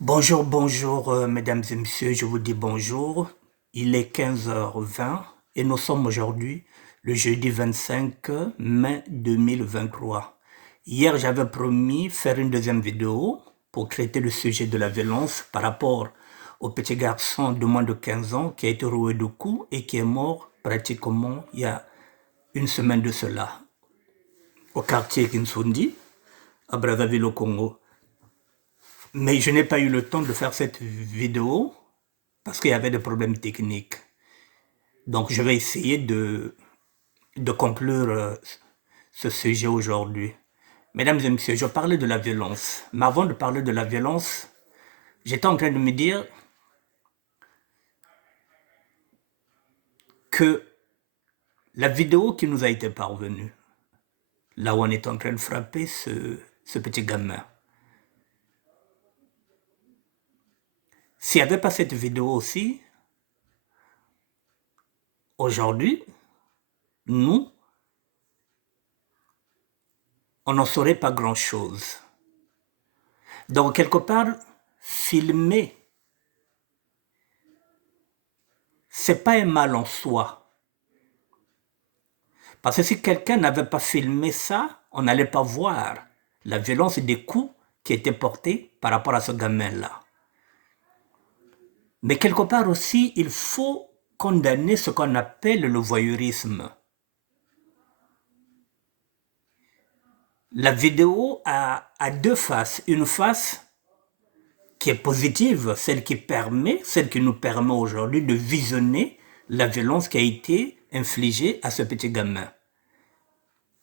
Bonjour, bonjour, mesdames et messieurs, je vous dis bonjour. Il est 15h20 et nous sommes aujourd'hui le jeudi 25 mai 2023. Hier, j'avais promis faire une deuxième vidéo pour traiter le sujet de la violence par rapport au petit garçon de moins de 15 ans qui a été roué de coups et qui est mort pratiquement il y a une semaine de cela au quartier Kinsundi, à Brazzaville au Congo. Mais je n'ai pas eu le temps de faire cette vidéo parce qu'il y avait des problèmes techniques. Donc je vais essayer de conclure ce sujet aujourd'hui. Mesdames et messieurs, je parlais de la violence. Mais avant de parler de la violence, j'étais en train de me dire que la vidéo qui nous a été parvenue, là où on est en train de frapper ce petit gamin, s'il n'y avait pas cette vidéo aussi, aujourd'hui, nous, on n'en saurait pas grand-chose. Donc, quelque part, filmer, c'est pas un mal en soi. Parce que si quelqu'un n'avait pas filmé ça, on n'allait pas voir la violence des coups qui étaient portés par rapport à ce gamin-là. Mais quelque part aussi, il faut condamner ce qu'on appelle le voyeurisme. La vidéo a deux faces. Une face qui est positive, celle qui nous permet aujourd'hui de visionner la violence qui a été infligée à ce petit gamin.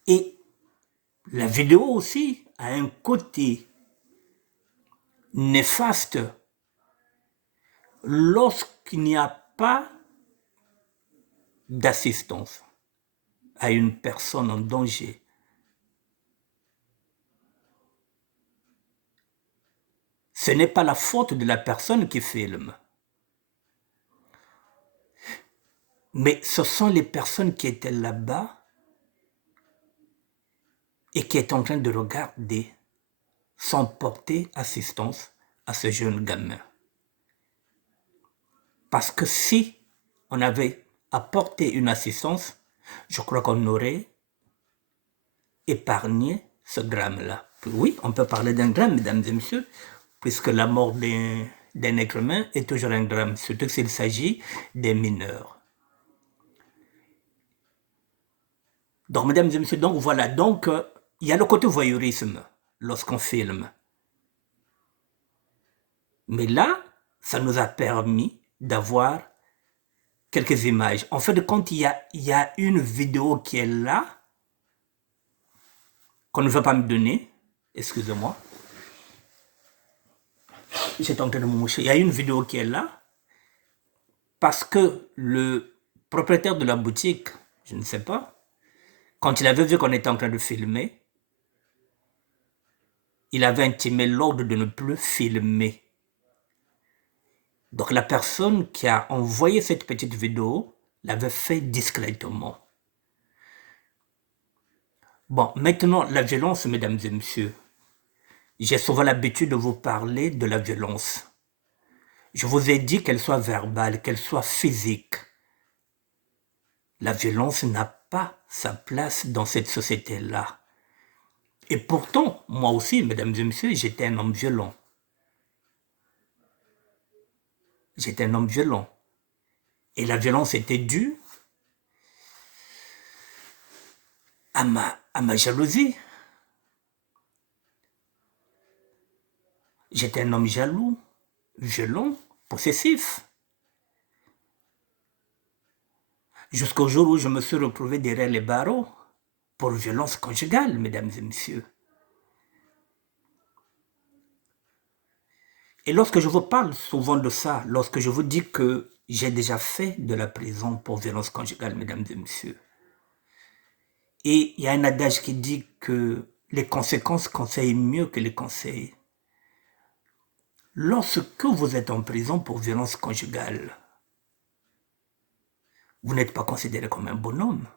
Et la vidéo aussi a un côté néfaste lorsqu'il n'y a pas d'assistance à une personne en danger. Ce n'est pas la faute de la personne qui filme, mais ce sont les personnes qui étaient là-bas et qui étaient en train de regarder sans porter assistance à ce jeune gamin. Parce que si on avait apporté une assistance, je crois qu'on aurait épargné ce drame-là. Oui, on peut parler d'un drame, mesdames et messieurs, puisque la mort d'un être humain est toujours un drame, surtout s'il s'agit des mineurs. Donc, mesdames et messieurs, donc voilà, donc il y a le côté voyeurisme lorsqu'on filme. Mais là, ça nous a permis d'avoir quelques images. En fait, de compte, il y a une vidéo qui est là, qu'on ne veut pas me donner. Excusez-moi. J'étais en train de me moucher. Il y a une vidéo qui est là, parce que le propriétaire de la boutique, je ne sais pas, quand il avait vu qu'on était en train de filmer, il avait intimé l'ordre de ne plus filmer. Donc la personne qui a envoyé cette petite vidéo l'avait fait discrètement. Bon, maintenant, la violence, mesdames et messieurs. J'ai souvent l'habitude de vous parler de la violence. Je vous ai dit qu'elle soit verbale, qu'elle soit physique. La violence n'a pas sa place dans cette société-là. Et pourtant, moi aussi, mesdames et messieurs, j'étais un homme violent. J'étais un homme violent. Et la violence était due à ma jalousie. J'étais un homme jaloux, violent, possessif. Jusqu'au jour où je me suis retrouvé derrière les barreaux pour violence conjugale, mesdames et messieurs. Et lorsque je vous parle souvent de ça, lorsque je vous dis que j'ai déjà fait de la prison pour violence conjugale, mesdames et messieurs, et il y a un adage qui dit que les conséquences conseillent mieux que les conseils. Lorsque vous êtes en prison pour violence conjugale, vous n'êtes pas considéré comme un bonhomme.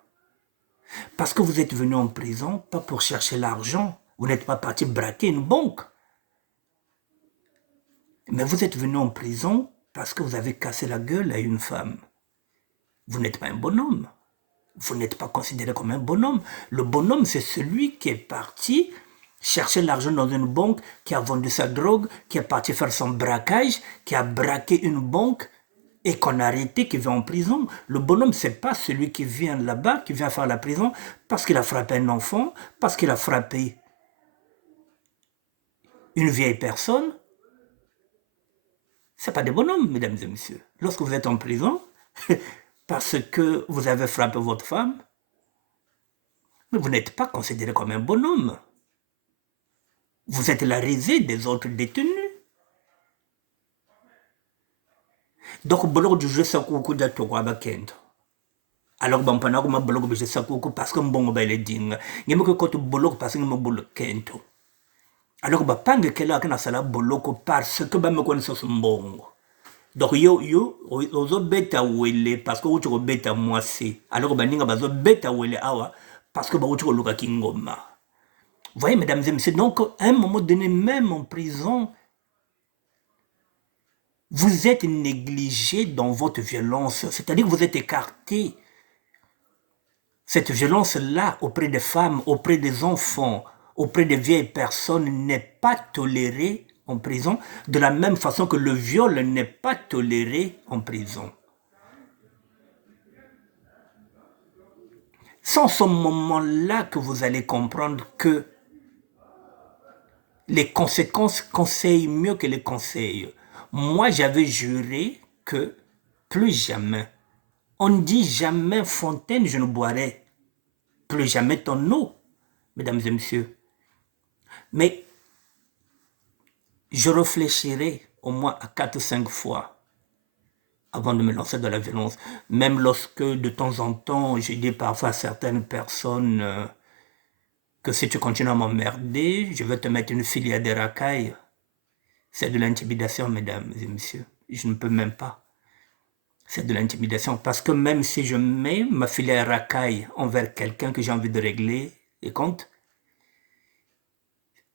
Parce que vous êtes venu en prison, pas pour chercher l'argent. Vous n'êtes pas parti braquer une banque. Mais vous êtes venu en prison parce que vous avez cassé la gueule à une femme. Vous n'êtes pas un bonhomme. Vous n'êtes pas considéré comme un bonhomme. Le bonhomme, c'est celui qui est parti chercher l'argent dans une banque, qui a vendu sa drogue, qui est parti faire son braquage, qui a braqué une banque et qu'on a arrêté, qui va en prison. Le bonhomme, c'est pas celui qui vient là-bas, qui vient faire la prison parce qu'il a frappé un enfant, parce qu'il a frappé une vieille personne. C'est pas des bonhommes, mesdames et messieurs. Lorsque vous êtes en prison, parce que vous avez frappé votre femme, mais vous n'êtes pas considéré comme un bonhomme. Vous êtes la risée des autres détenus. Donc, bolok du jeu sakuku da tokwa bakendo. Alors, bon, pendant que je bolok je sakuku parce que bon ba le dinga. Ngeme ko kotu bolok parce que mo bolok kento. Alors, ba pange kela kana sala boloko parce que ba me connaisse ce mbongo. Donc, ozo beta wele parce que ucho beta mwasi. Alors, ba ninga bazo beta wele awa parce que ba ucho luka kingoma. Vous voyez, mesdames et messieurs, donc, à un moment donné, même en prison, vous êtes négligé dans votre violence, c'est-à-dire que vous êtes écarté. Cette violence-là, auprès des femmes, auprès des enfants, auprès des vieilles personnes, n'est pas tolérée en prison, de la même façon que le viol n'est pas toléré en prison. C'est en ce moment-là que vous allez comprendre que les conséquences conseillent mieux que les conseils. Moi, j'avais juré que plus jamais, on ne dit jamais fontaine, je ne boirai plus jamais ton eau, mesdames et messieurs. Mais je réfléchirai au moins à 4 ou 5 fois avant de me lancer dans la violence. Même lorsque de temps en temps, je dis parfois à certaines personnes que si tu continues à m'emmerder, je vais te mettre une filière de racailles. C'est de l'intimidation, mesdames et messieurs. Je ne peux même pas. C'est de l'intimidation. Parce que même si je mets ma filière racaille envers quelqu'un que j'ai envie de régler les comptes,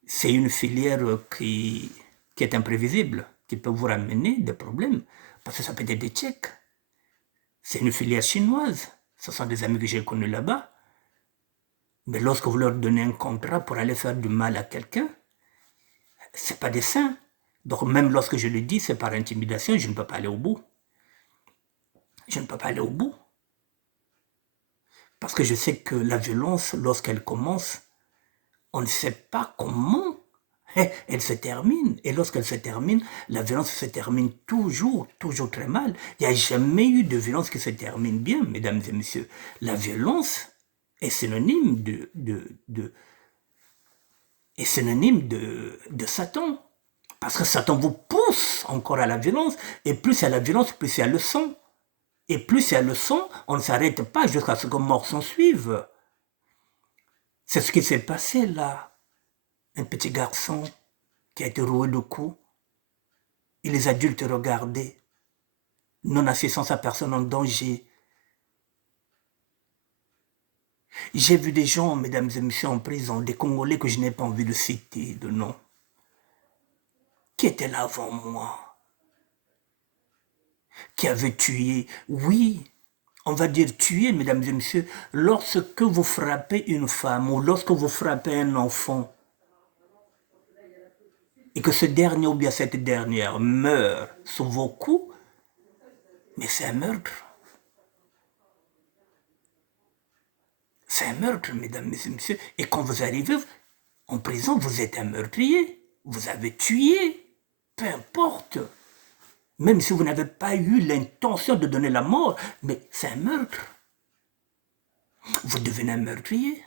c'est une filière qui est imprévisible, qui peut vous ramener des problèmes. Parce que ça peut être des Tchèques. C'est une filière chinoise. Ce sont des amis que j'ai connus là-bas. Mais lorsque vous leur donnez un contrat pour aller faire du mal à quelqu'un, c'est pas des saints. Donc même lorsque je le dis, c'est par intimidation, je ne peux pas aller au bout. Je ne peux pas aller au bout. Parce que je sais que la violence, lorsqu'elle commence, on ne sait pas comment elle se termine. Et lorsqu'elle se termine, la violence se termine toujours très mal. Il n'y a jamais eu de violence qui se termine bien, mesdames et messieurs. La violence est synonyme est synonyme de Satan. Parce que Satan vous pousse encore à la violence. Et plus il y a la violence, plus il y a le sang. Et plus il y a le sang, on ne s'arrête pas jusqu'à ce que mort s'en suive. C'est ce qui s'est passé là. Un petit garçon qui a été roué de coups. Et les adultes regardaient, non assistant sa personne en danger. J'ai vu des gens, mesdames et messieurs, en prison, des Congolais que je n'ai pas envie de citer de nom, qui étaient là avant moi, qui avaient tué. Oui, on va dire tuer, mesdames et messieurs, lorsque vous frappez une femme ou lorsque vous frappez un enfant, et que ce dernier ou bien cette dernière meurt sous vos coups, mais c'est un meurtre. C'est un meurtre, mesdames et messieurs. Et quand vous arrivez en prison, vous êtes un meurtrier. Vous avez tué. Peu importe. Même si vous n'avez pas eu l'intention de donner la mort, mais c'est un meurtre. Vous devenez un meurtrier.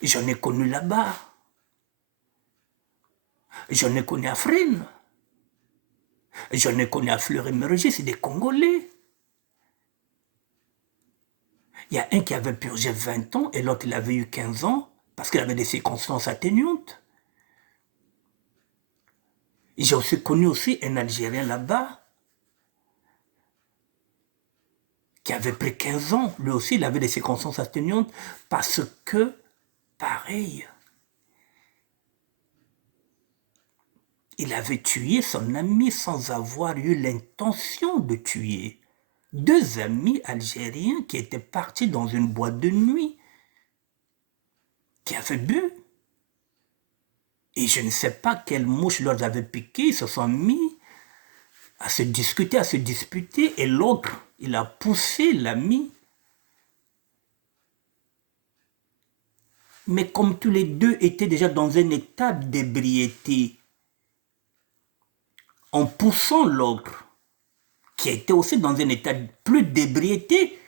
J'en ai connu là-bas. J'en ai connu à Fresnes. J'en ai connu à Fleury-Mérogis, c'est des Congolais. Il y a un qui avait purgé 20 ans et l'autre il avait eu 15 ans parce qu'il avait des circonstances atténuantes. J'ai aussi connu aussi un Algérien là-bas qui avait pris 15 ans. Lui aussi, il avait des circonstances atténuantes parce que, pareil, Il avait tué son ami sans avoir eu l'intention de tuer. Deux amis algériens qui étaient partis dans une boîte de nuit, qui avaient bu. Et je ne sais pas quelle mouche leur avait piqué, ils se sont mis à se discuter, à se disputer, et l'autre, il a poussé l'ami. Mais comme tous les deux étaient déjà dans un état d'ébriété, en poussant l'autre, qui était aussi dans un état plus d'ébriété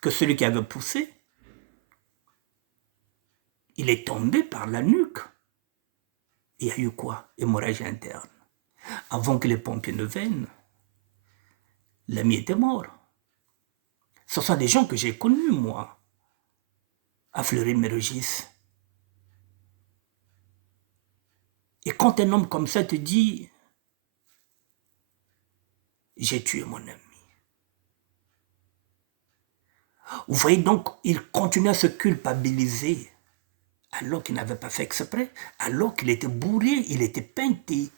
que celui qui avait poussé, il est tombé par la nuque. Il y a eu quoi? Hémorragie interne. Avant que les pompiers ne viennent, l'ami était mort. Ce sont des gens que j'ai connus, moi, à Fleury-Mérogis. Et quand un homme comme ça te dit « j'ai tué mon ami », vous voyez donc, il continue à se culpabiliser alors qu'il n'avait pas fait exprès, alors qu'il était bourré, il était peinté.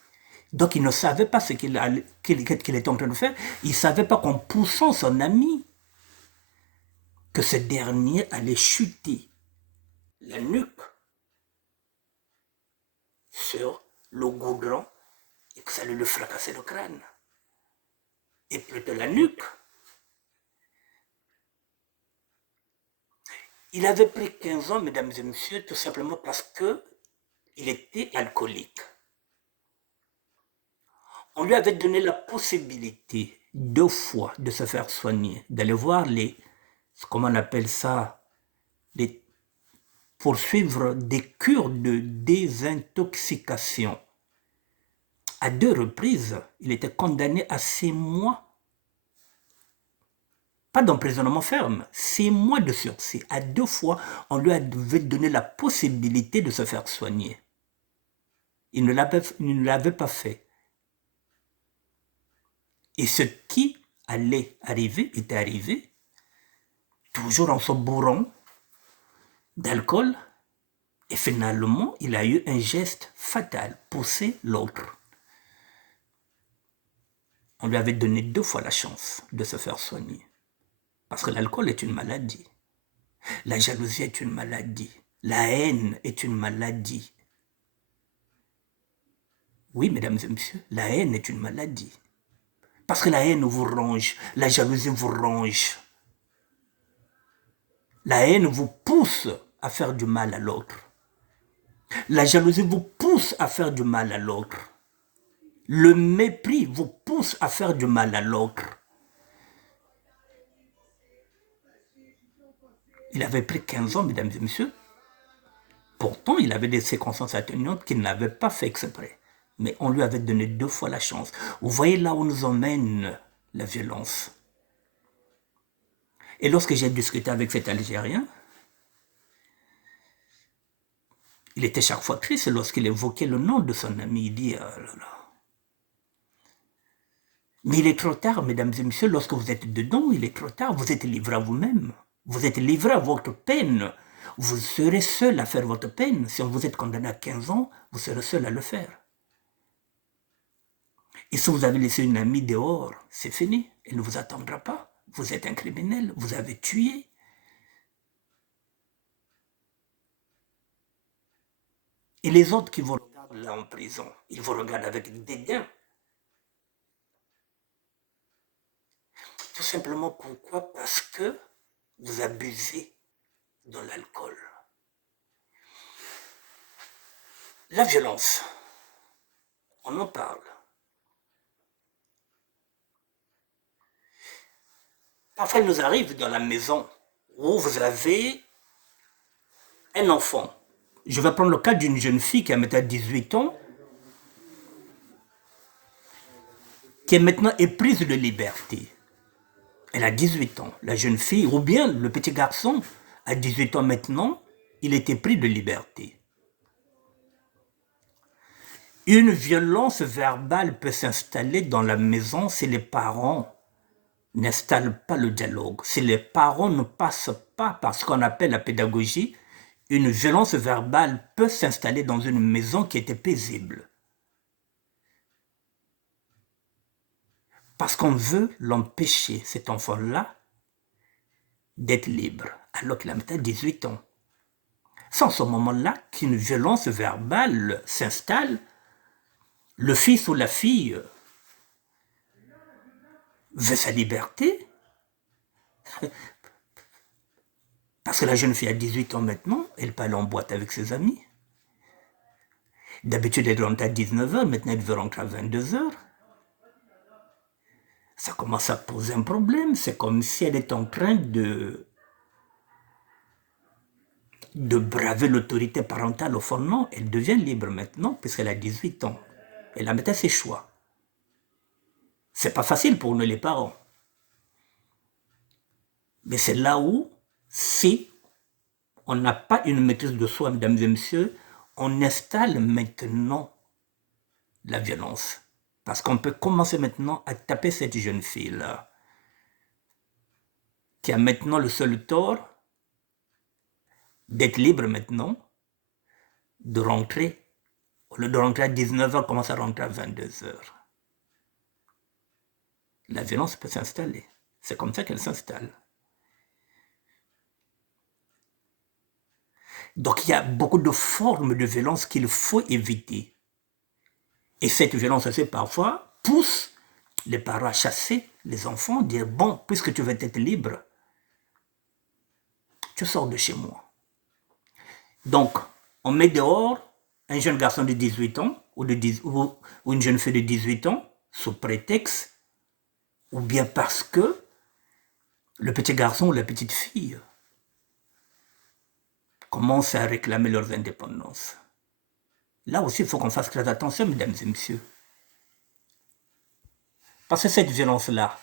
Donc il ne savait pas ce qu'il était en train de faire. Il ne savait pas qu'en poussant son ami, que ce dernier allait chuter la nuque sur le goudron et que ça allait lui fracasser le crâne. Et plutôt la nuque. Il avait pris 15 ans, mesdames et messieurs, tout simplement parce qu'il était alcoolique. On lui avait donné la possibilité 2 fois de se faire soigner, d'aller voir comment on appelle ça, poursuivre des cures de désintoxication. À 2 reprises, il était condamné à 6 mois, pas d'emprisonnement ferme, 6 mois de sursis. À 2 fois, on lui avait donné la possibilité de se faire soigner. Il ne l'avait pas fait. Et ce qui allait arriver était arrivé, toujours en se bourrant d'alcool, et finalement, il a eu un geste fatal, pousser l'autre. On lui avait donné 2 fois la chance de se faire soigner. Parce que l'alcool est une maladie. La jalousie est une maladie. La haine est une maladie. Oui, mesdames et messieurs, la haine est une maladie. Parce que la haine vous ronge, la jalousie vous ronge. La haine vous pousse à faire du mal à l'autre. La jalousie vous pousse à faire du mal à l'autre. Le mépris vous pousse à faire du mal à l'autre. Il avait pris 15 ans, mesdames et messieurs. Pourtant, il avait des circonstances atténuantes qu'il n'avait pas fait exprès. Mais on lui avait donné 2 fois la chance. Vous voyez là où nous emmène la violence. Et lorsque j'ai discuté avec cet Algérien, il était chaque fois triste lorsqu'il évoquait le nom de son ami. Il dit, oh là là. Mais il est trop tard, mesdames et messieurs, lorsque vous êtes dedans, il est trop tard, vous êtes livré à vous-même. Vous êtes livré à votre peine. Vous serez seul à faire votre peine. Si vous êtes condamné à 15 ans, vous serez seul à le faire. Et si vous avez laissé une amie dehors, c'est fini. Elle ne vous attendra pas. Vous êtes un criminel, vous avez tué. Et les autres qui vous regardent là en prison, ils vous regardent avec dédain. Tout simplement pourquoi? Parce que vous abusez de l'alcool. La violence, on en parle. Parfois, il nous arrive dans la maison où vous avez un enfant. Je vais prendre le cas d'une jeune fille qui a maintenant 18 ans, qui est maintenant éprise de liberté. Elle a 18 ans, la jeune fille, ou bien le petit garçon a 18 ans maintenant, il est épris de liberté. Une violence verbale peut s'installer dans la maison si les parents n'installent pas le dialogue. Si les parents ne passent pas par ce qu'on appelle la pédagogie, une violence verbale peut s'installer dans une maison qui était paisible. Parce qu'on veut l'empêcher, cet enfant-là, d'être libre, alors qu'il a maintenant 18 ans. C'est en ce moment-là qu'une violence verbale s'installe. Le fils ou la fille veut sa liberté, parce que la jeune fille a 18 ans maintenant, elle peut aller en boîte avec ses amis. D'habitude, elle rentre à 19 h, maintenant elle veut rentrer à 22 h. Ça commence à poser un problème. C'est comme si elle est en train de braver l'autorité parentale. Au fond, non, elle devient libre maintenant, puisqu'elle a 18 ans. Elle a maintenant ses choix. C'est pas facile pour nous les parents. Mais c'est là où, si on n'a pas une maîtrise de soi, mesdames et messieurs, on installe maintenant la violence. Parce qu'on peut commencer maintenant à taper cette jeune fille-là, qui a maintenant le seul tort d'être libre maintenant, de rentrer. Au lieu de rentrer à 19 h, commence à rentrer à 22 h. La violence peut s'installer. C'est comme ça qu'elle s'installe. Donc il y a beaucoup de formes de violence qu'il faut éviter. Et cette violence aussi parfois pousse les parents à chasser les enfants, dire bon, puisque tu veux être libre, tu sors de chez moi. Donc on met dehors un jeune garçon de 18 ans ou une jeune fille de 18 ans sous prétexte, ou bien parce que le petit garçon ou la petite fille commencent à réclamer leur indépendance. Là aussi, il faut qu'on fasse très attention, mesdames et messieurs. Parce que cette violence-là,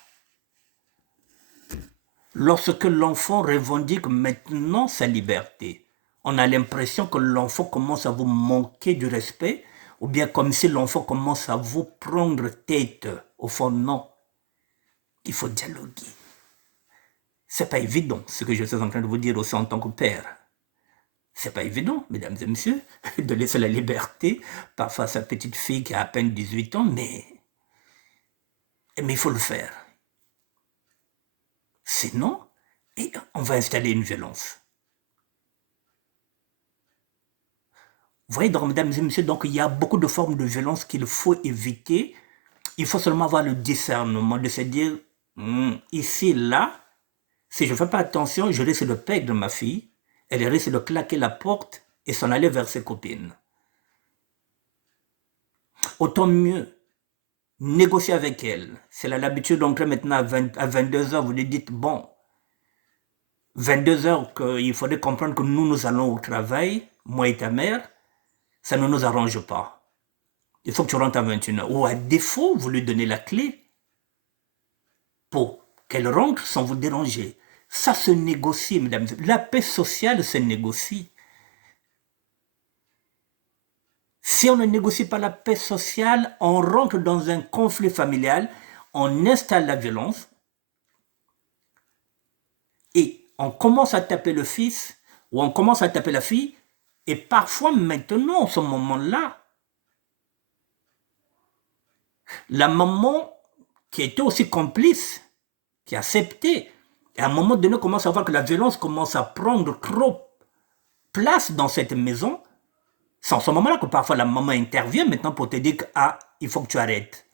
lorsque l'enfant revendique maintenant sa liberté, on a l'impression que l'enfant commence à vous manquer du respect, ou bien comme si l'enfant commence à vous prendre tête. Au fond, non. Il faut dialoguer. C'est pas évident, ce que je suis en train de vous dire aussi en tant que père. C'est pas évident, mesdames et messieurs, de laisser la liberté, parfois à sa petite fille qui a à peine 18 ans, mais il faut le faire. Sinon, on va installer une violence. Vous voyez, donc, mesdames et messieurs, donc il y a beaucoup de formes de violence qu'il faut éviter. Il faut seulement avoir le discernement de se dire, ici, là, si je ne fais pas attention, je risque de perdre ma fille, elle risque de claquer la porte et s'en aller vers ses copines. Autant mieux négocier avec elle. C'est l'habitude d'entrer maintenant à 22 h, vous lui dites, bon, 22 h, qu'il faudrait comprendre que nous allons au travail, moi et ta mère, ça ne nous arrange pas. Il faut que tu rentres à 21 h. Ou à défaut, vous lui donnez la clé pour qu'elle rentre sans vous déranger. Ça se négocie, mesdames. La paix sociale se négocie. Si on ne négocie pas la paix sociale, on rentre dans un conflit familial, on installe la violence et on commence à taper le fils ou on commence à taper la fille et parfois maintenant, en ce moment-là, la maman qui était aussi complice, qui acceptait, et à un moment donné commence à voir que la violence commence à prendre trop place dans cette maison. C'est en ce moment-là que parfois la maman intervient maintenant pour te dire que il faut que tu arrêtes.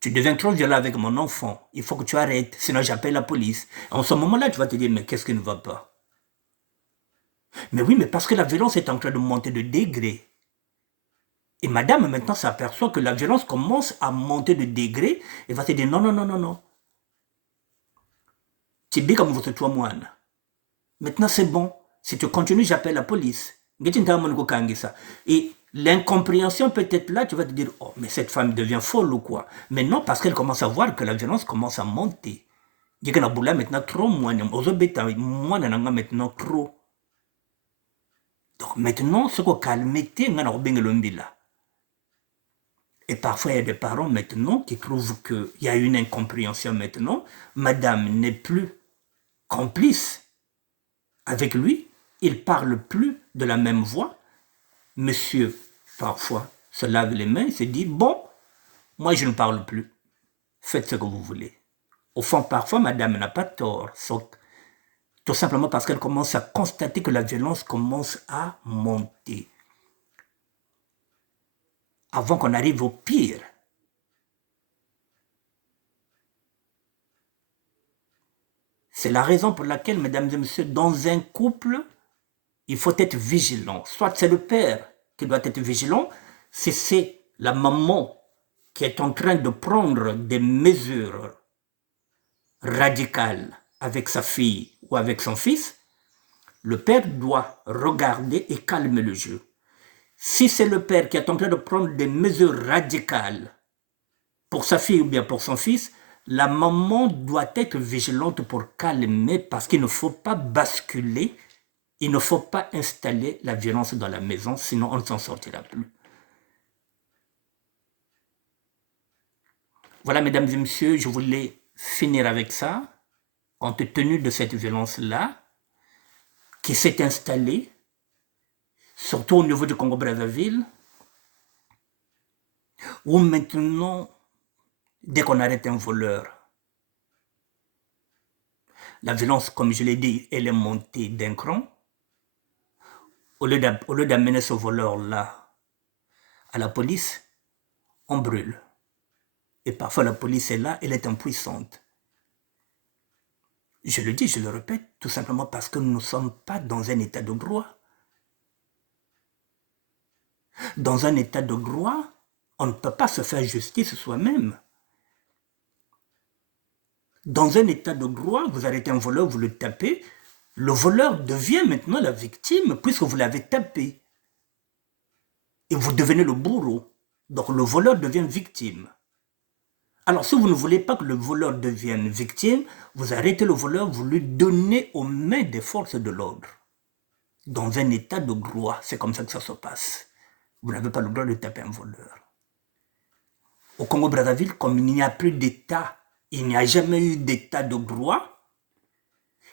Tu deviens trop violent avec mon enfant. Il faut que tu arrêtes, sinon j'appelle la police. En ce moment-là, tu vas te dire, mais qu'est-ce qui ne va pas? Mais oui, mais parce que la violence est en train de monter de degré. Et madame, maintenant, s'aperçoit que la violence commence à monter de degré et va te dire, non, non, non, non, non. Tu dis comme vous te toi, moine. Maintenant, c'est bon. Si tu continues, j'appelle la police. Et l'incompréhension peut être là, tu vas te dire, oh, mais cette femme devient folle ou quoi? Mais non, parce qu'elle commence à voir que la violence commence à monter. Il y a maintenant trop, moi, maintenant trop. Donc maintenant, ce qu'on calme, et parfois, il y a des parents maintenant qui trouvent qu'il y a une incompréhension maintenant. Madame n'est plus complice avec lui. Il ne parle plus de la même voix. Monsieur, parfois, se lave les mains et se dit, bon, moi je ne parle plus. faites ce que vous voulez. Au fond, parfois, madame n'a pas tort, tout simplement parce qu'elle commence à constater que la violence commence à monter. Avant qu'on arrive au pire. C'est la raison pour laquelle, mesdames et messieurs, dans un couple, il faut être vigilant. Soit c'est le père qui doit être vigilant, si c'est la maman qui est en train de prendre des mesures radicales avec sa fille ou avec son fils, le père doit regarder et calmer le jeu. Si c'est le père qui est en train de prendre des mesures radicales pour sa fille ou bien pour son fils, la maman doit être vigilante pour calmer parce qu'il ne faut pas basculer, il ne faut pas installer la violence dans la maison, sinon on ne s'en sortira plus. Voilà, mesdames et messieurs, je voulais finir avec ça, compte tenu de cette violence-là, qui s'est installée, surtout au niveau du Congo-Brazzaville, où maintenant, dès qu'on arrête un voleur, la violence, comme je l'ai dit, elle est montée d'un cran. Au lieu d'amener ce voleur-là à la police, on brûle. Et parfois la police est là, elle est impuissante. Je le dis, je le répète, tout simplement parce que nous ne sommes pas dans un état de droit. Dans un état de droit, on ne peut pas se faire justice soi-même. Dans un état de droit, vous arrêtez un voleur, vous le tapez, le voleur devient maintenant la victime puisque vous l'avez tapé. Et vous devenez le bourreau. Donc le voleur devient victime. Alors si vous ne voulez pas que le voleur devienne victime, vous arrêtez le voleur, vous lui donnez aux mains des forces de l'ordre. Dans un état de droit, c'est comme ça que ça se passe. Vous n'avez pas le droit de taper un voleur. Au Congo-Brazzaville, comme il n'y a plus d'état, il n'y a jamais eu d'état de droit,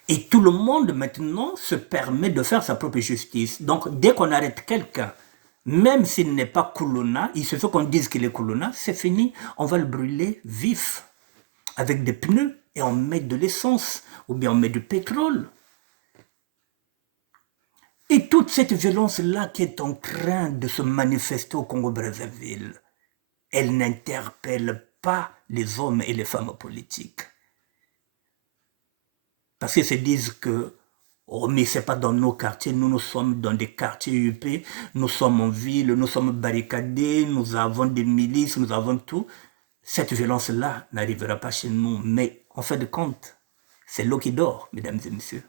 et tout le monde maintenant se permet de faire sa propre justice. Donc dès qu'on arrête quelqu'un, même s'il n'est pas Kuluna, il suffit qu'on dise qu'il est Kuluna, c'est fini, on va le brûler vif, avec des pneus, et on met de l'essence, ou bien on met du pétrole. Et toute cette violence-là qui est en train de se manifester au Congo-Brazzaville, elle n'interpelle pas les hommes et les femmes politiques. Parce qu'ils se disent que, oh mais c'est pas dans nos quartiers, nous sommes dans des quartiers UP, nous sommes en ville, nous sommes barricadés, nous avons des milices, nous avons tout. Cette violence-là n'arrivera pas chez nous, mais en fin de compte, c'est l'eau qui dort, mesdames et messieurs.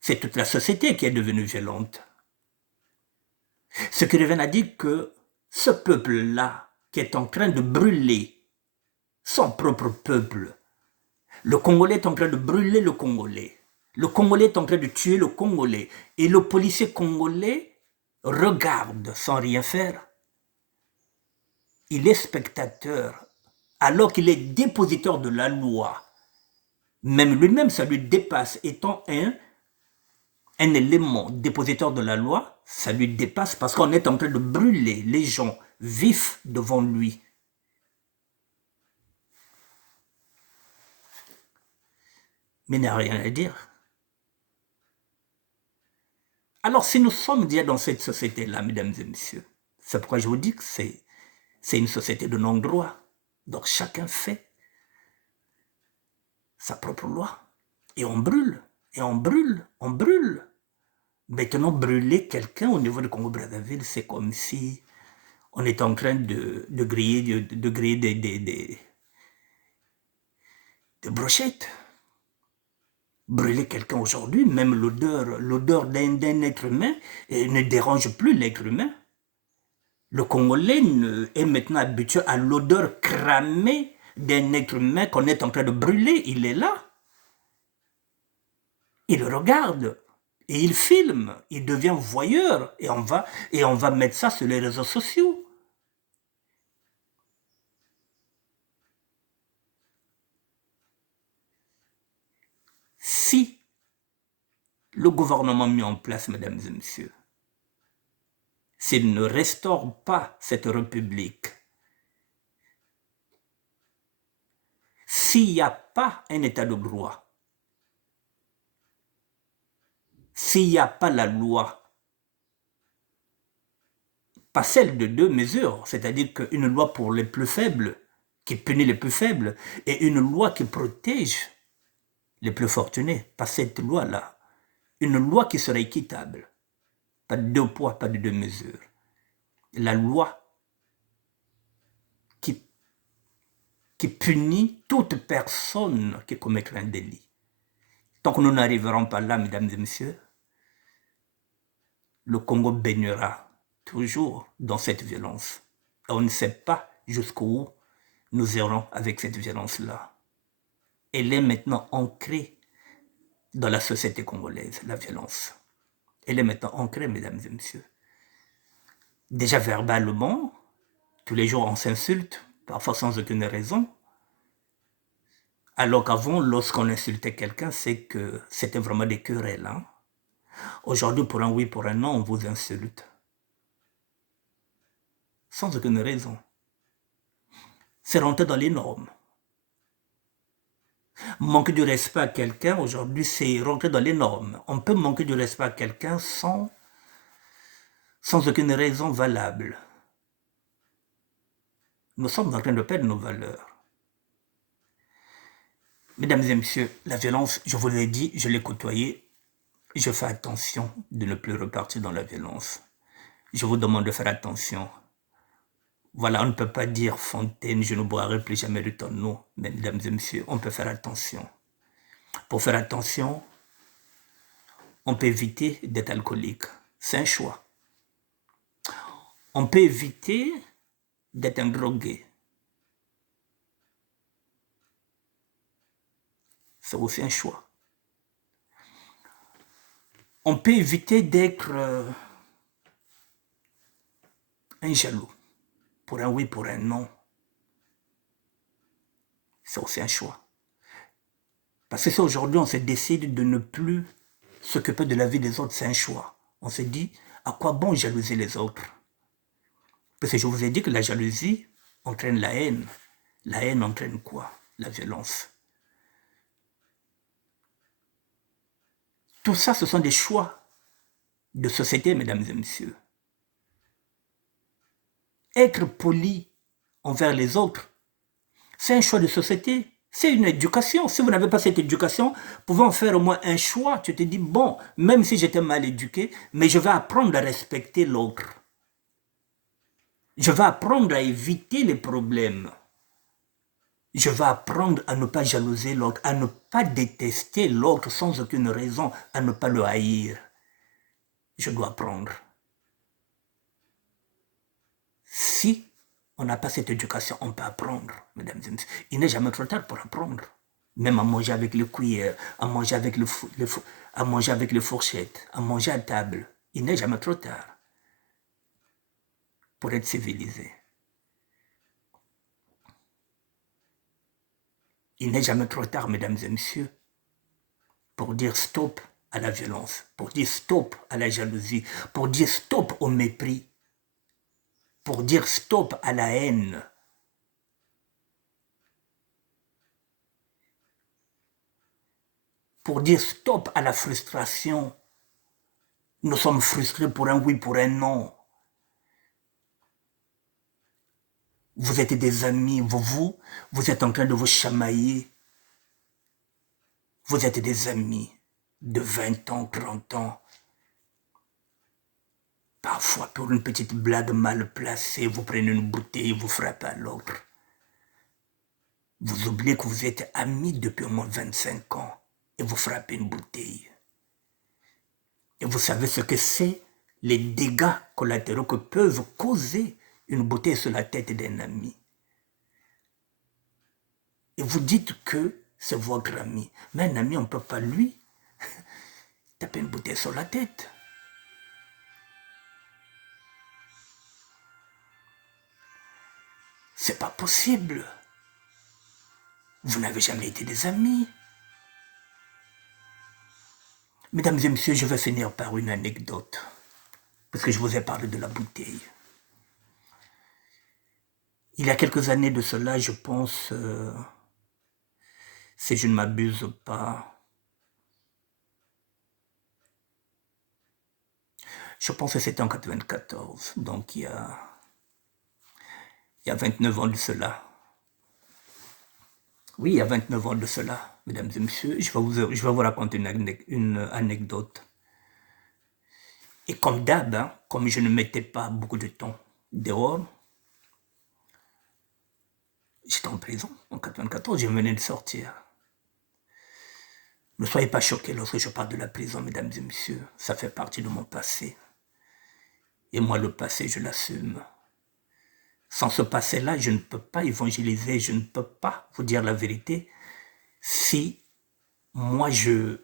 C'est toute la société qui est devenue violente. Ce qui revient à dire que ce peuple-là, qui est en train de brûler son propre peuple, le Congolais est en train de brûler le Congolais. Le Congolais est en train de tuer le Congolais. Et le policier congolais regarde sans rien faire. Il est spectateur, alors qu'il est dépositeur de la loi. Même lui-même, ça lui dépasse. Étant un élément dépositeur de la loi, ça lui dépasse parce qu'on est en train de brûler les gens vifs devant lui. Mais il n'y a rien à dire. Alors si nous sommes déjà dans cette société-là, mesdames et messieurs, c'est pourquoi je vous dis que c'est une société de non-droit. Donc chacun fait sa propre loi. Et on brûle, et on brûle, on brûle. Maintenant, brûler quelqu'un au niveau du Congo-Brazzaville, c'est comme si on était en train de griller, des brochettes. Brûler quelqu'un aujourd'hui, même l'odeur d'un être humain ne dérange plus l'être humain. Le Congolais est maintenant habitué à l'odeur cramée d'un être humain qu'on est en train de brûler. Il est là. Il regarde et il filme. Il devient voyeur et on va mettre ça sur les réseaux sociaux. Si le gouvernement mis en place, mesdames et messieurs, s'il ne restaure pas cette république, s'il n'y a pas un état de droit, s'il n'y a pas la loi, pas celle de deux mesures, c'est-à-dire qu'une loi pour les plus faibles, qui punit les plus faibles, et une loi qui protège les plus fortunés, pas cette loi-là. Une loi qui serait équitable, pas de deux poids, pas de deux mesures. La loi qui punit toute personne qui commettra un délit. Tant que nous n'arriverons pas là, mesdames et messieurs, le Congo baignera toujours dans cette violence. Et on ne sait pas jusqu'où nous irons avec cette violence-là. Elle est maintenant ancrée dans la société congolaise, la violence. Elle est maintenant ancrée, mesdames et messieurs. Déjà verbalement, tous les jours on s'insulte, parfois sans aucune raison. Alors qu'avant, lorsqu'on insultait quelqu'un, c'est que c'était vraiment des querelles. Hein? Aujourd'hui, pour un oui, pour un non, on vous insulte. Sans aucune raison. C'est rentré dans les normes. Manquer du respect à quelqu'un, aujourd'hui, c'est rentrer dans les normes. On peut manquer du respect à quelqu'un sans aucune raison valable. Nous sommes en train de perdre nos valeurs. Mesdames et messieurs, la violence, je vous l'ai dit, je l'ai côtoyée. Je fais attention de ne plus repartir dans la violence. Je vous demande de faire attention. Voilà, on ne peut pas dire Fontaine, je ne boirai plus jamais de ton eau. Mesdames et messieurs, on peut faire attention. Pour faire attention, on peut éviter d'être alcoolique. C'est un choix. On peut éviter d'être un drogué. C'est aussi un choix. On peut éviter d'être un jaloux. Pour un oui, pour un non. C'est aussi un choix. Parce que si aujourd'hui on se décide de ne plus s'occuper de la vie des autres, c'est un choix. On se dit, à quoi bon jalouser les autres? Parce que je vous ai dit que la jalousie entraîne la haine. La haine entraîne quoi? La violence. Tout ça, ce sont des choix de société, mesdames et messieurs. Être poli envers les autres, c'est un choix de société. C'est une éducation. Si vous n'avez pas cette éducation, vous pouvez en faire au moins un choix. Tu te dis, bon, même si j'étais mal éduqué, mais je vais apprendre à respecter l'autre. Je vais apprendre à éviter les problèmes. Je vais apprendre à ne pas jalouser l'autre, à ne pas détester l'autre sans aucune raison, à ne pas le haïr. Je dois apprendre. Si on n'a pas cette éducation, on peut apprendre, mesdames et messieurs. Il n'est jamais trop tard pour apprendre. Même à manger avec les cuillères, à manger avec à manger avec les fourchettes, à manger à table. Il n'est jamais trop tard pour être civilisé. Il n'est jamais trop tard, mesdames et messieurs, pour dire stop à la violence, pour dire stop à la jalousie, pour dire stop au mépris, pour dire stop à la haine. Pour dire stop à la frustration. Nous sommes frustrés pour un oui, pour un non. Vous êtes des amis, vous êtes en train de vous chamailler. Vous êtes des amis de 20 ans, 30 ans. Parfois, pour une petite blague mal placée, vous prenez une bouteille et vous frappez à l'autre. Vous oubliez que vous êtes amis depuis au moins 25 ans et vous frappez une bouteille. Et vous savez ce que c'est, les dégâts collatéraux que peuvent causer une bouteille sur la tête d'un ami. Et vous dites que c'est votre ami. Mais un ami, on ne peut pas lui taper une bouteille sur la tête. C'est pas possible. Vous n'avez jamais été des amis. Mesdames et messieurs, je vais finir par une anecdote. Parce que je vous ai parlé de la bouteille. Il y a quelques années de cela, je pense, si je ne m'abuse pas. Je pense que c'était en 94, donc il y a 29 ans de cela. Oui, il y a 29 ans de cela, mesdames et messieurs. Je vais vous raconter une anecdote. Et comme d'hab, hein, comme je ne mettais pas beaucoup de temps dehors, j'étais en prison en 94, je venais de sortir. Ne soyez pas choqués lorsque je parle de la prison, mesdames et messieurs. Ça fait partie de mon passé. Et moi, le passé, je l'assume. Sans ce passé-là, je ne peux pas évangéliser, je ne peux pas vous dire la vérité si moi, je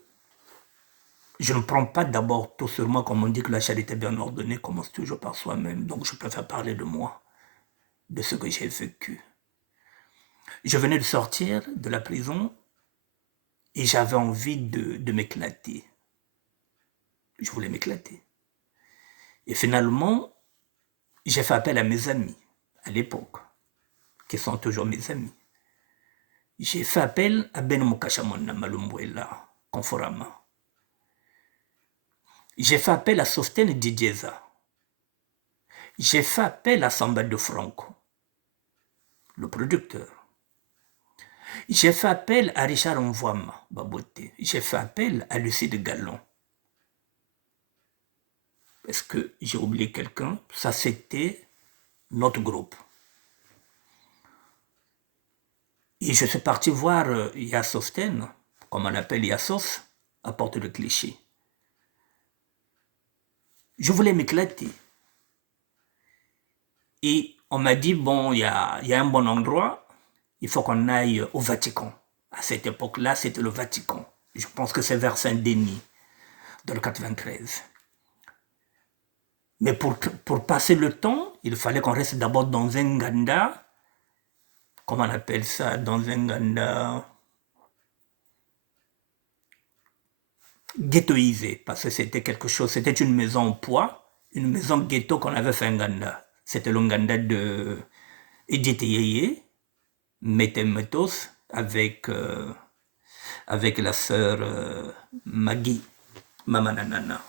ne prends pas d'abord tout sur moi, comme on dit que la charité bien ordonnée commence toujours par soi-même. Donc, je préfère parler de moi, de ce que j'ai vécu. Je venais de sortir de la prison et j'avais envie de m'éclater. Je voulais m'éclater. Et finalement, j'ai fait appel à mes amis, à l'époque, qui sont toujours mes amis. J'ai fait appel à Ben Mokashamona Malumbuela, Conforama. J'ai fait appel à Sosten Didieza. J'ai fait appel à Samba de Franco, le producteur. J'ai fait appel à Richard Mvouama Babote. J'ai fait appel à Lucie de Gallon. Est-ce que j'ai oublié quelqu'un? Ça, c'était notre groupe. Et je suis parti voir Yassosten, comme on l'appelle Yassos, à Porte de Clichy. Je voulais m'éclater. Et on m'a dit, bon, il y a un bon endroit, il faut qu'on aille au Vatican. À cette époque-là, c'était le Vatican. Je pense que c'est vers Saint-Denis, dans le 93. Mais pour passer le temps, il fallait qu'on reste d'abord dans un ganda, comment on appelle ça, dans un ganda ghettoisé, parce que c'était quelque chose, c'était une maison en poids, une maison ghetto qu'on avait fait un ganda. C'était le ganda de Edith Yeye, Metemetos, avec la sœur Maggie, Mamananana.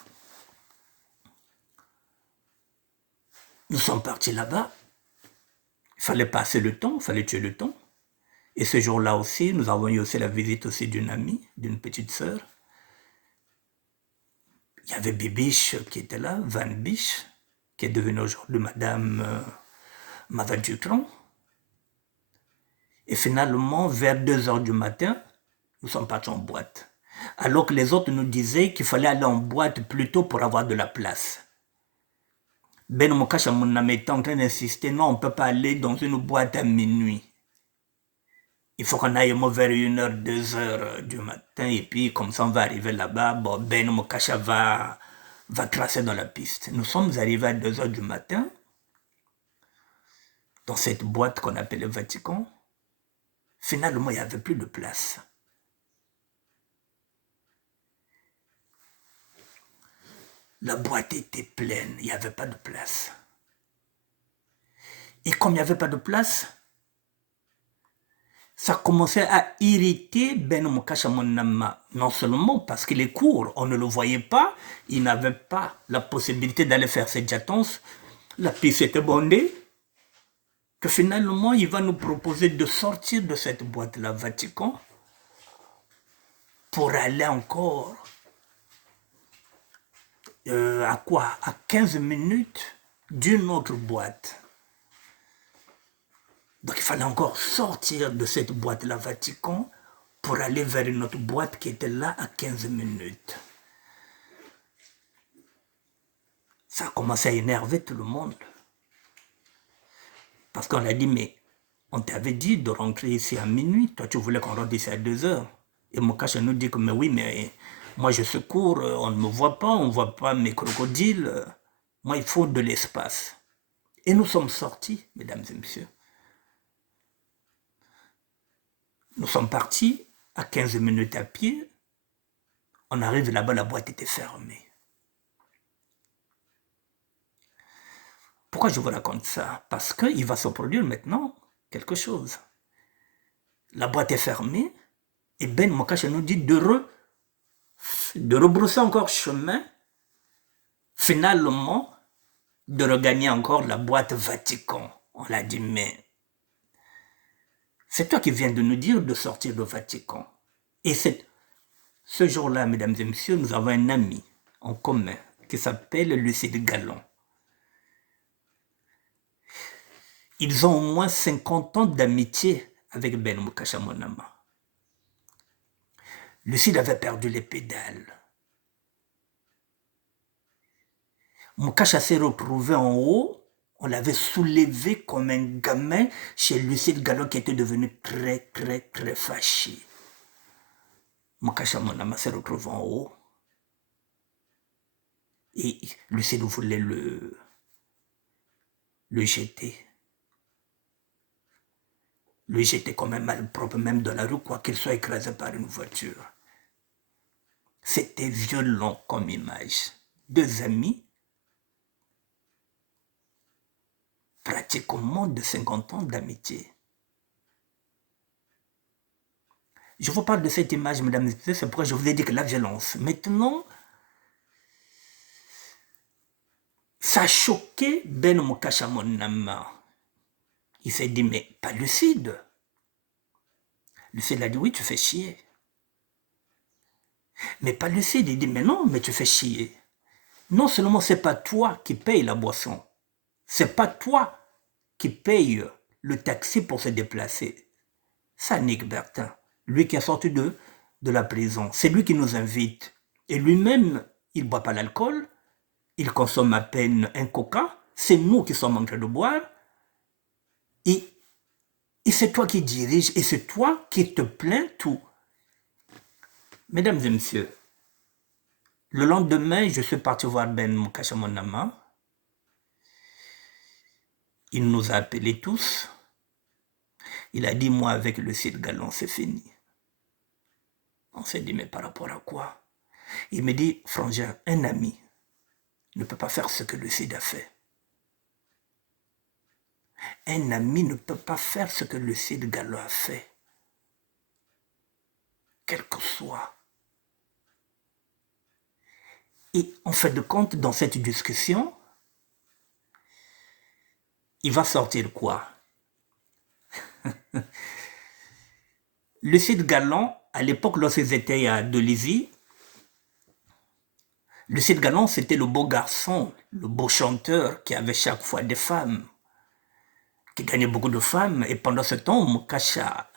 Nous sommes partis là-bas. Il fallait passer le temps, il fallait tuer le temps. Et ce jour-là aussi, nous avons eu aussi la visite aussi d'une amie, d'une petite sœur. Il y avait Bibiche qui était là, Van Biche, qui est devenue aujourd'hui Madame Mava Dutron. Et finalement, vers 2 heures du matin, nous sommes partis en boîte. Alors que les autres nous disaient qu'il fallait aller en boîte plus tôt pour avoir de la place. Ben Mokasha Mounam était en train d'insister, non, on ne peut pas aller dans une boîte à minuit. Il faut qu'on aille vers 1h, 2h du matin, et puis comme ça on va arriver là-bas, bon, Ben Mokasha va tracer dans la piste. Nous sommes arrivés à 2h du matin, dans cette boîte qu'on appelle le Vatican. Finalement, il n'y avait plus de place. La boîte était pleine, il n'y avait pas de place. Et comme il n'y avait pas de place, ça commençait à irriter Ben Mokasha Monama. Non seulement parce qu'il est court, on ne le voyait pas, il n'avait pas la possibilité d'aller faire ses jatons, la piste était bondée, que finalement il va nous proposer de sortir de cette boîte-là, Vatican, pour aller encore à 15 minutes d'une autre boîte. Donc il fallait encore sortir de cette boîte-là, Vatican, pour aller vers une autre boîte qui était là à 15 minutes. Ça a commencé à énerver tout le monde. Parce qu'on a dit, mais on t'avait dit de rentrer ici à minuit, toi tu voulais qu'on rentre ici à 2h. Et Mokasha nous dit que, mais oui, mais moi je secours, on ne me voit pas, on ne voit pas mes crocodiles. Moi il faut de l'espace. Et nous sommes sortis, mesdames et messieurs. Nous sommes partis à 15 minutes à pied. On arrive là-bas, la boîte était fermée. Pourquoi je vous raconte ça? Parce qu'il va se produire maintenant quelque chose. La boîte est fermée Et Ben Mokacha nous dit de rebrousser encore chemin, finalement, de regagner encore la boîte Vatican. On l'a dit, mais c'est toi qui viens de nous dire de sortir du Vatican. Et ce jour-là, mesdames et messieurs, nous avons un ami en commun qui s'appelle Lucide Gallon. Ils ont au moins 50 ans d'amitié avec Ben Mokacha Monama. Lucide avait perdu les pédales. Mokacha s'est retrouvé en haut. On l'avait soulevé comme un gamin chez Lucide Gallon qui était devenu très, très, très fâché. Mokacha Monama s'est retrouvé en haut. Et Lucide voulait le jeter. Le jeter comme un malpropre, même dans la rue, quoi qu'il soit écrasé par une voiture. C'était violent comme image. Deux amis, pratiquement de 50 ans d'amitié. Je vous parle de cette image, mesdames et messieurs, c'est pourquoi je vous ai dit que la violence. Maintenant, ça a choqué Ben Mokacha Monama. Il s'est dit, mais pas Lucide. Lucide a dit, oui, tu fais chier. Mais pas Lucide, il dit, mais non, mais tu fais chier. Non seulement c'est pas toi qui paye la boisson, c'est pas toi qui paye le taxi pour se déplacer. Ça, Nick Bertin, lui qui est sorti de la prison, c'est lui qui nous invite. Et lui-même, il ne boit pas l'alcool, il consomme à peine un coca, c'est nous qui sommes en train de boire. Et c'est toi qui diriges, et c'est toi qui te plains tout. Mesdames et messieurs, le lendemain, je suis parti voir Ben Mokacha Monama. Il nous a appelés tous. Il a dit, moi, avec le Lucide Gallon, c'est fini. On s'est dit, mais par rapport à quoi? Il me dit, frangin, un ami ne peut pas faire ce que Lucide a fait. Un ami ne peut pas faire ce que Lucide Gallon a fait. Quel que soit. Et en fait de compte, dans cette discussion, il va sortir quoi? Lucide Gallon, à l'époque, lorsqu'ils étaient à Dolisie, Lucide Gallon, c'était le beau garçon, le beau chanteur qui avait chaque fois des femmes, qui gagnait beaucoup de femmes. Et pendant ce temps, Mokacha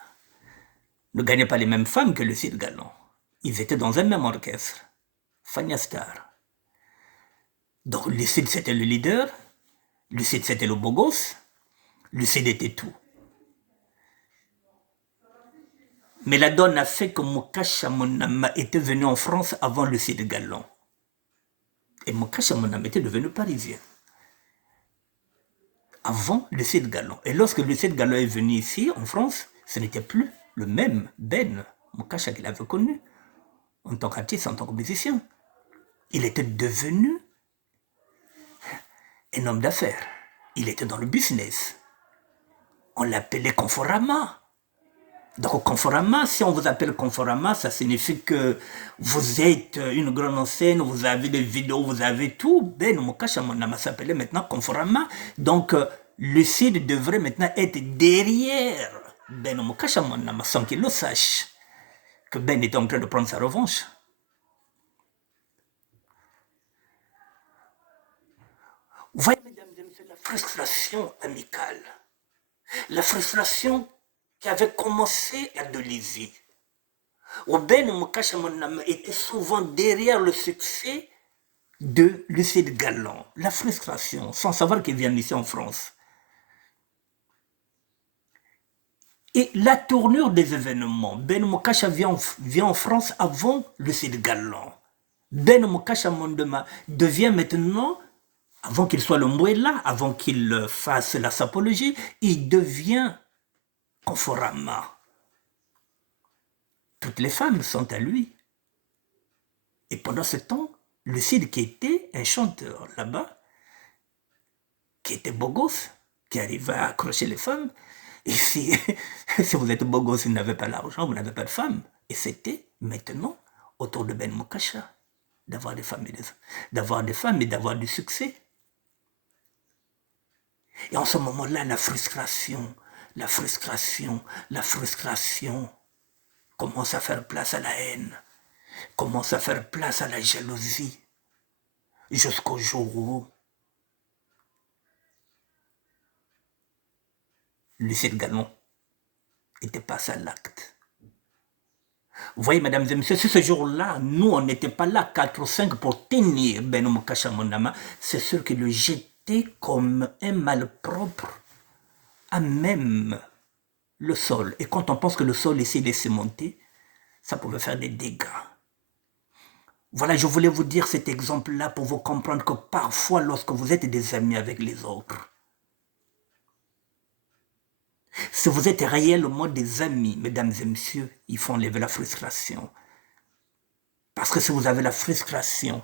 ne gagnait pas les mêmes femmes que Lucide Gallon. Ils étaient dans un même orchestre, Fania Star. Donc Lucide, c'était le leader, Lucide, c'était le beau gosse, Lucide était tout. Mais la donne a fait que Mokacha Monama était venu en France avant Lucide Gallon. Et Mokacha Monama était devenu parisien. Avant Lucide Gallon. Et lorsque Lucide Gallon est venu ici, en France, ce n'était plus le même Ben Mokacha qu'il avait connu, en tant qu'artiste, en tant que musicien. Il était devenu un homme d'affaires. Il était dans le business. On l'appelait Conforama. Donc Conforama, si on vous appelle Conforama, ça signifie que vous êtes une grande enseigne, vous avez des vidéos, vous avez tout. Ben Mokacha Monama s'appelait maintenant Conforama. Donc Lucide devrait maintenant être derrière Ben Mokacha Monama sans qu'il le sache. Que Ben était en train de prendre sa revanche. Vous voyez, mesdames et messieurs, la frustration amicale. La frustration qui avait commencé à Dolisie. Où Ben Mokacha Monama était souvent derrière le succès de Lucide Gallon. La frustration, sans savoir qu'il vient ici en France. Et la tournure des événements. Ben Mokacha vient en France avant Lucide Gallon. Ben Mokacha Monama devient maintenant, avant qu'il soit le Mouela, avant qu'il fasse la sapologie, il devient Conforama. Toutes les femmes sont à lui. Et pendant ce temps, Lucide, qui était un chanteur là-bas, qui était beau gosse, qui arrivait à accrocher les femmes, et si vous êtes beau gosse, vous n'avez pas l'argent, vous n'avez pas de femme. Et c'était maintenant autour de Ben Moukasha d'avoir des femmes et d'avoir du succès. Et en ce moment-là, la frustration commence à faire place à la haine, commence à faire place à la jalousie, jusqu'au jour où Lucille Gallon était passé à l'acte. Vous voyez, mesdames et messieurs, ce jour-là, nous, on n'était pas là, 4 ou 5, pour tenir Ben Moukasha Monama. C'est sûr qu'il le jetait comme un malpropre à même le sol. Et quand on pense que le sol ici laissé monter, ça pouvait faire des dégâts. Voilà, je voulais vous dire cet exemple-là pour vous comprendre que parfois, lorsque vous êtes des amis avec les autres, si vous êtes réellement des amis, mesdames et messieurs, il faut enlever la frustration. Parce que si vous avez la frustration,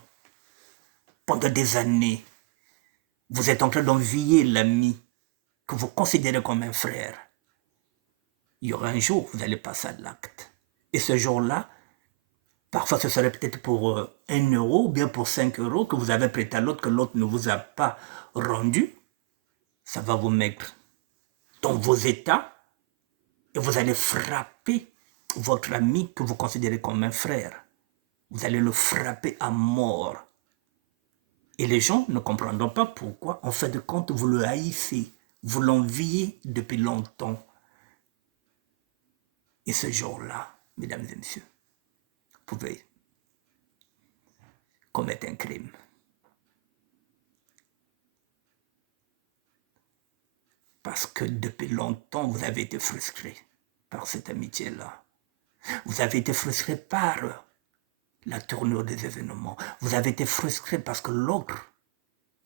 pendant des années, vous êtes en train d'envier l'ami que vous considérez comme un frère. Il y aura un jour où vous allez passer à l'acte. Et ce jour-là, parfois ce serait peut-être pour 1 euro ou bien pour 5 euros que vous avez prêté à l'autre, que l'autre ne vous a pas rendu. Ça va vous mettre dans vos états et vous allez frapper votre ami que vous considérez comme un frère. Vous allez le frapper à mort. Et les gens ne comprendront pas pourquoi, en fin de compte, vous le haïssez. Vous l'enviez depuis longtemps. Et ce jour-là, mesdames et messieurs, vous pouvez commettre un crime. Parce que depuis longtemps, vous avez été frustré par cette amitié-là. Vous avez été frustré par la tournure des événements. Vous avez été frustré parce que l'autre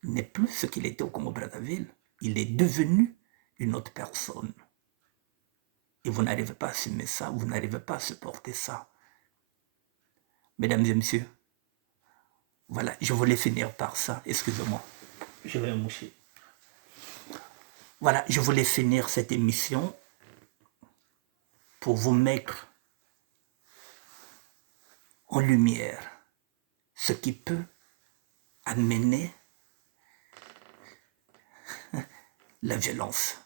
n'est plus ce qu'il était au Congo-Brazzaville. Il est devenu une autre personne. Et vous n'arrivez pas à assumer ça, vous n'arrivez pas à supporter ça. Mesdames et messieurs, voilà, je voulais finir par ça. Excusez-moi, je vais me moucher. Voilà, je voulais finir cette émission pour vous mettre en lumière ce qui peut amener la violence.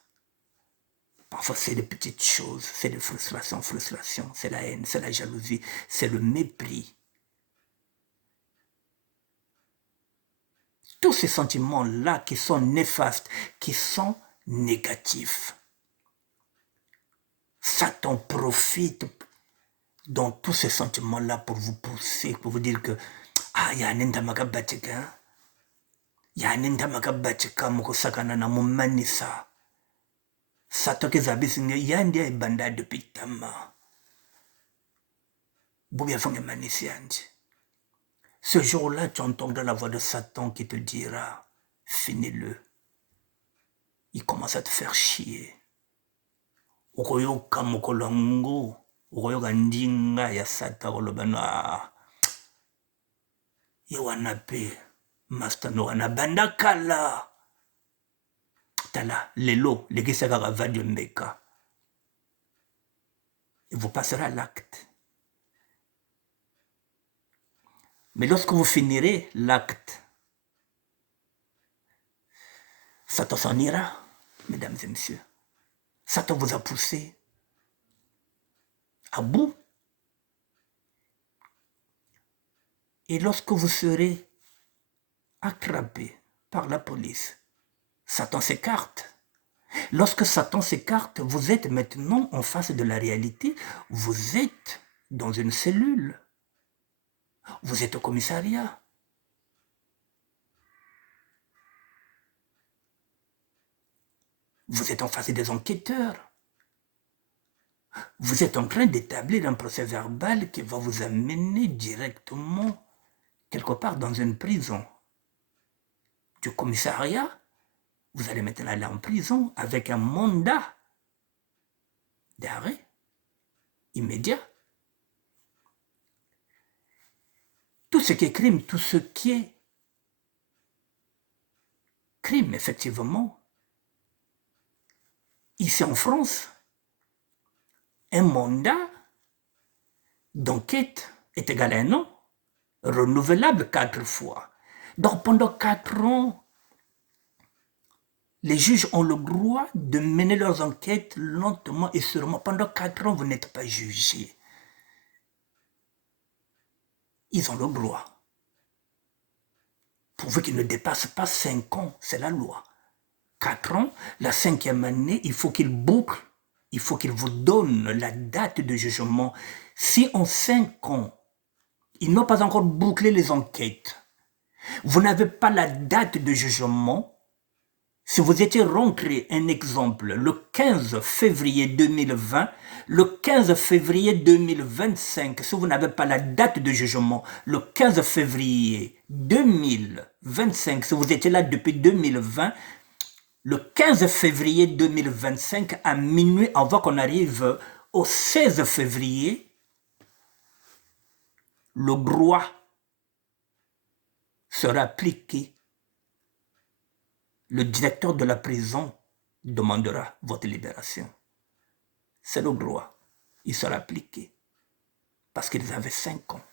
Parfois, c'est des petites choses, c'est des frustrations, c'est la haine, c'est la jalousie, c'est le mépris. Tous ces sentiments-là qui sont néfastes, qui sont négatifs. Satan profite dans tous ces sentiments-là pour vous pousser, pour vous dire que ah, il y a un indamagabatika, il y a un indamagabatika mukosakana na mumanisa. Satan ke zabisinge yandi ya ibanda depuis tama. Boubia fonge manisi yandi. Ce jour-là, tu entendras la voix de Satan qui te dira, finis-le. Il commence à te faire chier. Ukoyoka mukolango, ukoyoka ndinga ya Satan olobana. Yewanape, master no anabanda kala. Tala, lelo, legisaka radio mbeka. Et vous passerez à l'acte. Mais lorsque vous finirez l'acte, Satan s'en ira, mesdames et messieurs. Satan vous a poussé à bout. Et lorsque vous serez attrapé par la police, Satan s'écarte. Lorsque Satan s'écarte, vous êtes maintenant en face de la réalité. Vous êtes dans une cellule. Vous êtes au commissariat. Vous êtes en face des enquêteurs. Vous êtes en train d'établir un procès verbal qui va vous amener directement quelque part dans une prison. Du commissariat, vous allez maintenant aller en prison avec un mandat d'arrêt immédiat. Tout ce qui est crime, tout ce qui est crime, effectivement, ici en France, un mandat d'enquête est égal à un an, renouvelable 4 fois. Donc pendant 4 ans, les juges ont le droit de mener leurs enquêtes lentement et sûrement. Pendant 4 ans, vous n'êtes pas jugé. Ils ont le droit. Pourvu qu'ils ne dépassent pas 5 ans, c'est la loi. 4 ans, la 5e année, il faut qu'ils bouclent, il faut qu'ils vous donnent la date de jugement. Si en 5 ans, ils n'ont pas encore bouclé les enquêtes, vous n'avez pas la date de jugement. Si vous étiez rentré, un exemple, le 15 février 2020, le 15 février 2025, si vous n'avez pas la date de jugement, le 15 février 2025, si vous étiez là depuis 2020, le 15 février 2025 à minuit, avant qu'on arrive au 16 février, le droit sera appliqué. Le directeur de la prison demandera votre libération. C'est le droit. Il sera appliqué. Parce qu'ils avaient 5 ans.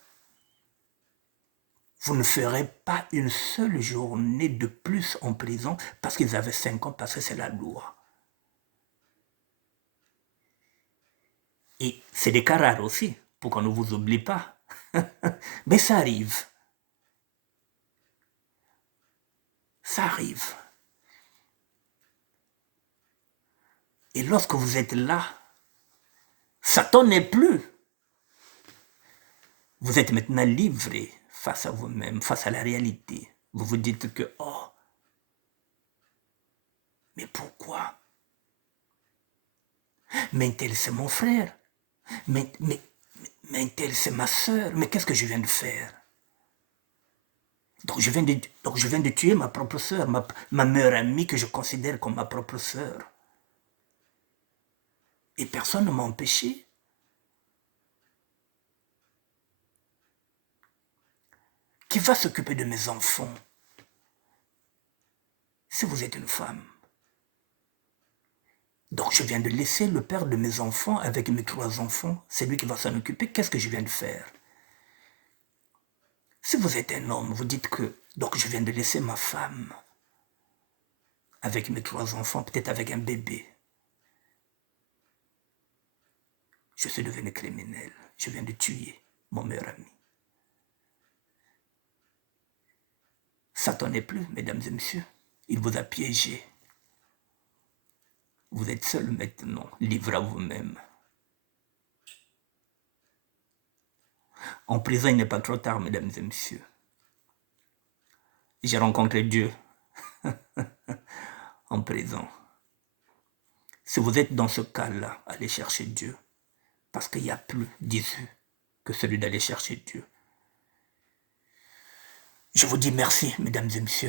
Vous ne ferez pas une seule journée de plus en prison parce qu'ils avaient 5 ans, parce que c'est la loi. Et c'est des cas rares aussi, pour qu'on ne vous oublie pas. Mais ça arrive. Ça arrive. Et lorsque vous êtes là, Satan n'est plus. Vous êtes maintenant livré face à vous-même, face à la réalité. Vous vous dites que, oh, mais pourquoi? Mais tel c'est mon frère. Mais tel c'est ma soeur. Mais qu'est-ce que je viens de faire? Donc je viens de tuer ma propre soeur, ma meilleure amie que je considère comme ma propre soeur. Et personne ne m'a empêché. Qui va s'occuper de mes enfants? Si vous êtes une femme. Donc je viens de laisser le père de mes enfants avec mes 3 enfants. C'est lui qui va s'en occuper. Qu'est-ce que je viens de faire? Si vous êtes un homme, vous dites que donc je viens de laisser ma femme avec mes 3 enfants, peut-être avec un bébé. Je suis devenu criminel. Je viens de tuer mon meilleur ami. Satan n'est plus, mesdames et messieurs. Il vous a piégé. Vous êtes seul maintenant, livré à vous-même. En prison, il n'est pas trop tard, mesdames et messieurs. J'ai rencontré Dieu en prison. Si vous êtes dans ce cas-là, allez chercher Dieu. Parce qu'il n'y a plus d'issue que celui d'aller chercher Dieu. Je vous dis merci, mesdames et messieurs.